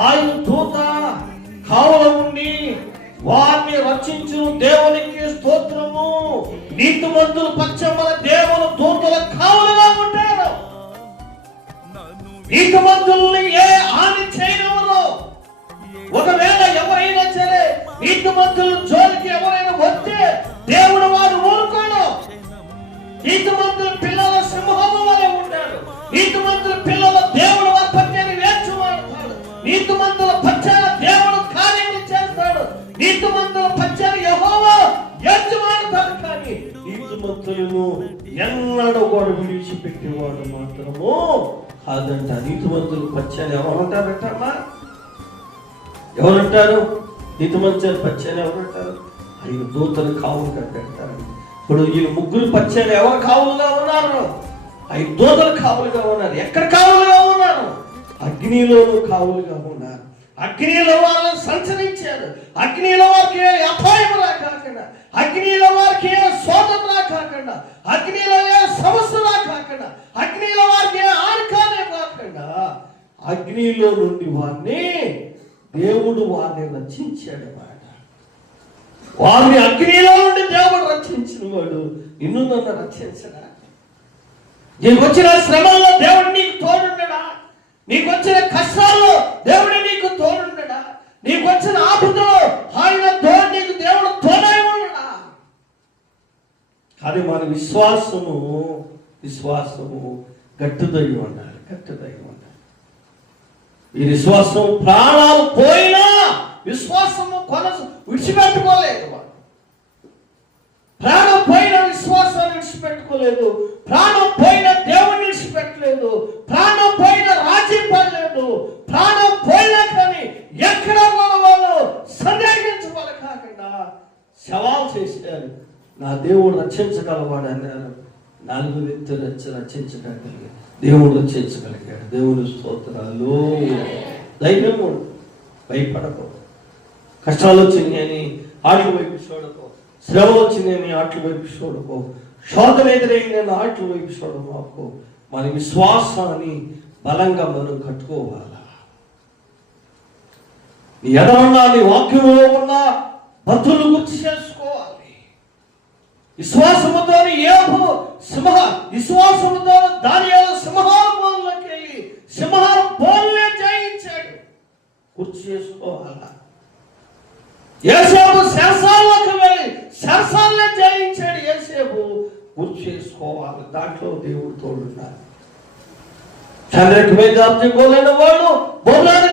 ఆయన దూత కావల ఉండి వారిని రక్షించు దేవునికి స్తోత్రము. నీతిమంతులు పశ్చిమల దేవుని దూతల కావలుగా ఉంటారు. నీతిమంతుల్ని ఏ హాని చేయనవరు. ఒకవేళ ఎవరైనా సరే నీతిమంతుల జోలికి ఎవరైనా వస్తే దేవుడు వారు ఊరుకోడు. నీతిమంతుల పిల్లల సింహము వలె ఉంటారు. నీతిమంతుల పిల్లల దేవుడు వారి పచ్చని వేర్చుమాడుతాడు. నీతిమంతుల పచ్చని దేవుడు కార్యములు చేస్తాడు. నీతిమంతుల పచ్చని యెహోవా వేర్చుమాడుతాడు. కానీ నీతిమంతులను ఎన్నడూ కూడా విడిచిపెట్టేవాడు మాత్రము కాదంట. నీతిమంతులు పచ్చని ఎవరుంటారంటమ్మా? ఎవరుంటారు? నీతిమంతుల పచ్చని ఎవరుంటారు? 5 దూతలు కావులుగా పెడతారు. ఇప్పుడు ఈ ముగ్గురు పచ్చని ఎవరు కావులుగా ఉన్నారు? 5 దూతలు కావులుగా ఉన్నారు. ఎక్కడ కావులుగా ఉన్నారు? అగ్నిలోను కావులుగా ఉన్నారు. అగ్నిలో వాళ్ళని సంచరించారు. అగ్నిలో వారికి అపాయములా కాకుండా, అగ్నిలో వారికి శోధనలా కాకుండా, అగ్నిలో సమస్యలా కాకుండా, అగ్నిలో వారికి ఆనకాలే కాకుండా అగ్నిలో నుండి వారిని దేవుడు వారిని రక్షించాడు. వారిని అగ్నిలో నుండి దేవుడు రక్షించిన వాడు నిన్ను నన్ను రక్షించడా? నీకు వచ్చిన శ్రమల్లో దేవుడు నీకు తోడుండడా? నీకు వచ్చిన కష్టాల్లో దేవుడు నీకు తోడుండడా? నీకు వచ్చిన ఆపదలో ఆయన నీకు దేవుడు తోడై ఉండడా? కానీ మన విశ్వాసము గట్టిదై ఉండాలి. గట్టిదై ఉండాలి. ఈ విశ్వాసం ప్రాణాలు పోయినా విశ్వాసము విడిచిపెట్టుకోలేదు. ప్రాణం పోయిన విశ్వాసాన్ని విడిచిపెట్టుకోలేదు. ప్రాణం పోయిన దేవుని విడిచిపెట్టలేదు. ప్రాణం పోయిన రాజ్యం పడలేదు. ప్రాణం పోయినా కానీ ఎక్కడ వాళ్ళు సందేహించవాలి కాకుండా సవాల్ చేశారు. నా దేవుడు రక్షించగలవాడు అన్నారు. 4 వ్యక్తులు రక్షించగలిగారు. దేవుడు రక్షించగలిగాడు. దేవుని స్తోత్రాలు. ధైర్యము, భయపడకు. కష్టాలు వచ్చినాయని ఆటల వైపు చూడకో. శ్రమలు వచ్చినాయని ఆటల వైపు చూడకో. శోధన ఎదురైందని ఆటల వైపు చూడమాకు. మన విశ్వాసాన్ని బలంగా మనం కట్టుకోవాలా. నీ ఎదరున్నా నీ వాక్యంలో ఉన్న భక్తులు గుర్తు చేసుకోవాలి. విశ్వాసముతో విశ్వాసముతో దానియేలు సింహాల బోన్లోకి వెళ్ళి సింహాల బోన్లే జయించాడు. గుర్తు చేసుకోవాలా. యోసేపు శరసాల్లోకి వెళ్ళి శరసాలనే జయించాడు. యోసేపు గుర్తు చేసుకోవాలి. దాంట్లో దేవుడు తోడున్నారు. చంద్రకి మీద వాడు